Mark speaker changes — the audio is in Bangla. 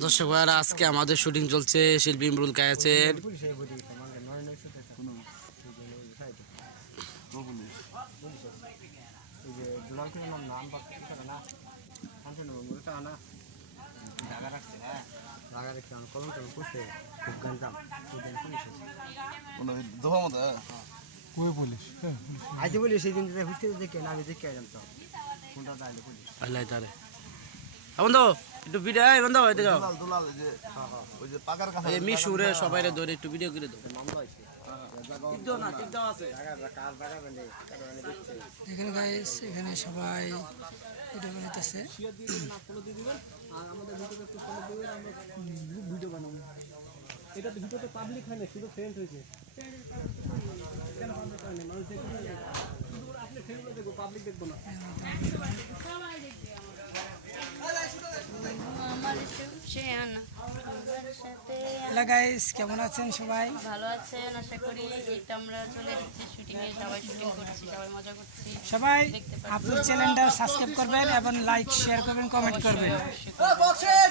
Speaker 1: দর্শক ভাইয়ারা, আজকে আমাদের শুটিং চলছে, শিল্পী ইমরুল কায়াচের
Speaker 2: আইতে বলি সেই দিন হুইতে দেখে আমি দেখে আইলাম তো কোনটা তাইলে পুলিশ
Speaker 1: আল্লাহ তারে বন্ধু একটু ভিডিও এই বন্ধু এদিকে আও।
Speaker 3: দুলাল দুলাল এই যে ওই যে পাকার কাছে
Speaker 1: এই মিশুরে সবাই ধরে একটু ভিডিও করে দাও
Speaker 2: মামলা
Speaker 4: এখানে গাইস এখানে সবাই ভিডিও বানাইতেছে।
Speaker 5: এটা তো ভিডিওতে পাবলিক হয় না শুধু ফ্রেন্ড হয়েছে হয় মানুষ আপনি ফ্রেন্ড দেখব পাবলিক দেখব না
Speaker 6: আমার একটু সে আনা আমার সাথে
Speaker 4: হ্যালো গাইস কেমন আছেন সবাই?
Speaker 6: ভালো আছেন আশা করি এটা আমরা চলে এসেছি শুটিং এ। সবাই শুটিং করছি সবাই মজা করছি।
Speaker 4: সবাই আপুর চ্যানেলটা সাবস্ক্রাইব করবেন এবং লাইক শেয়ার করবেন কমেন্ট করবেন।
Speaker 6: কোথায়?